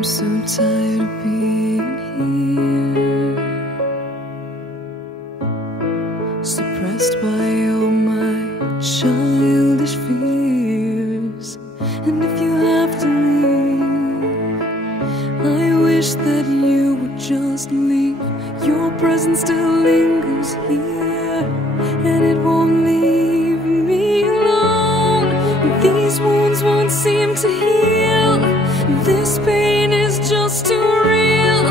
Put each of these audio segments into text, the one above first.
I'm so tired of being here, suppressed by all my childish fears. And if you have to leave, I wish that you would just leave. Your presence still lingers here, and it won't leave me alone. These wounds won't seem to heal. This pain is just too real.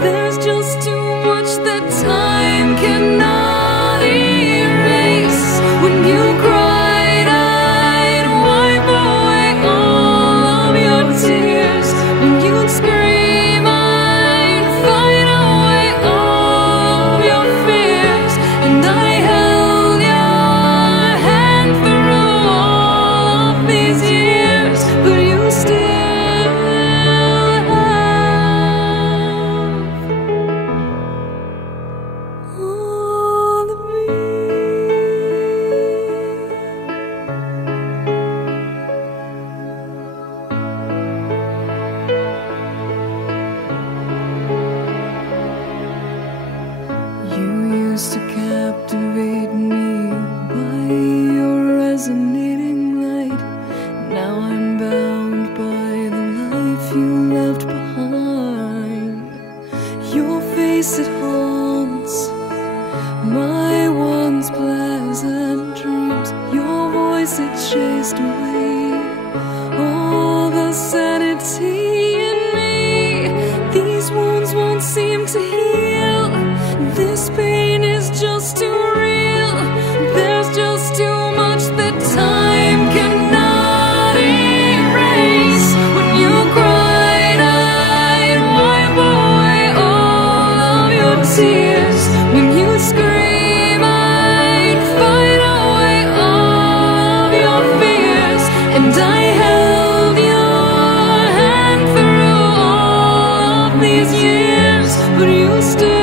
There's just too much that time cannot erase. When you cried, I'd wipe away all of your tears. When you'd scream, I'd fight away all of your fears. And I held your hand through all of these years, but you still to captivate me by your resonating light. Now I'm bound by the life you left behind. Your face, it haunts my once pleasant dreams. Your voice, it chased away all the sanity in me. These wounds won't seem to heal. This pain is just too real. There's just too much that time cannot erase. When you cried, I'd wipe away all of your tears. When you scream, I'd fight away all of your fears. And I held your hand through all of these years, but you still